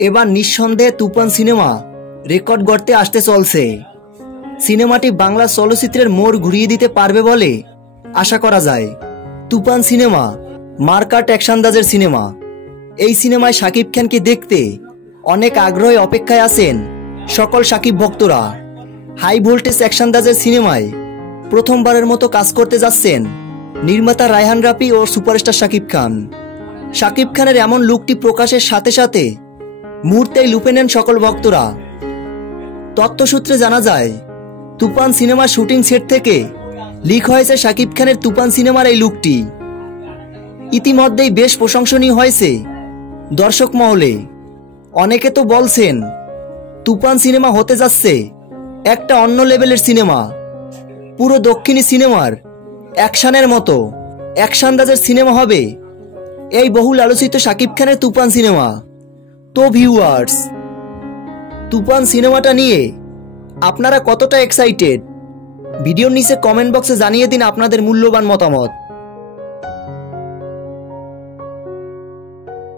এবার নিঃসন্দেহে তুফান cinema record গড়তে আসতে চলছে। সিনেমাটি বাংলা চলচ্চিত্রের মোড় ঘুরিয়ে দিতে পারবে বলে আশা করা যায়। তুফান সিনেমা মার্কাট অ্যাকশনদাজের সিনেমা। এই সিনেমায় শাকিব খানকে দেখতে অনেক আগ্রহে অপেক্ষায় আছেন সকল শাকিব ভক্তরা। হাই ভোল্টেজ অ্যাকশনদাজের সিনেমায় প্রথমবারের মতো কাজ করতে যাচ্ছেন নির্মাতা রায়হান রাফি ও সুপারস্টার শাকিব খান। শাকিব খানের এমন লুকটি প্রকাশের সাথে সাথে মুহূর্তেই লুপে নেন সকল ভক্তরা। তথ্যসূত্রে জানা যায়, তুফান সিনেমার শুটিং সেট থেকে লিক হয়েছে শাকিব খানের তুফান সিনেমার এই লুকটি। ইতিমধ্যেই বেশ প্রশংসনীয় হয়েছে দর্শক মহলে। অনেকে তো বলছেন তুফান সিনেমা হতে যাচ্ছে একটা অন্য লেভেলের সিনেমা, পুরো দক্ষিণী সিনেমার অ্যাকশনের মতো অ্যাকশনদাজের সিনেমা হবে এই বহুল আলোচিত শাকিব খানের তুফান সিনেমা। তো ভিউয়ার্স, তুফান সিনেমাটা নিয়ে আপনারা কতটা এক্সাইটেড? ভিডিওর নিচে কমেন্ট বক্সে জানিয়ে দিন আপনাদের মূল্যবান মতামত।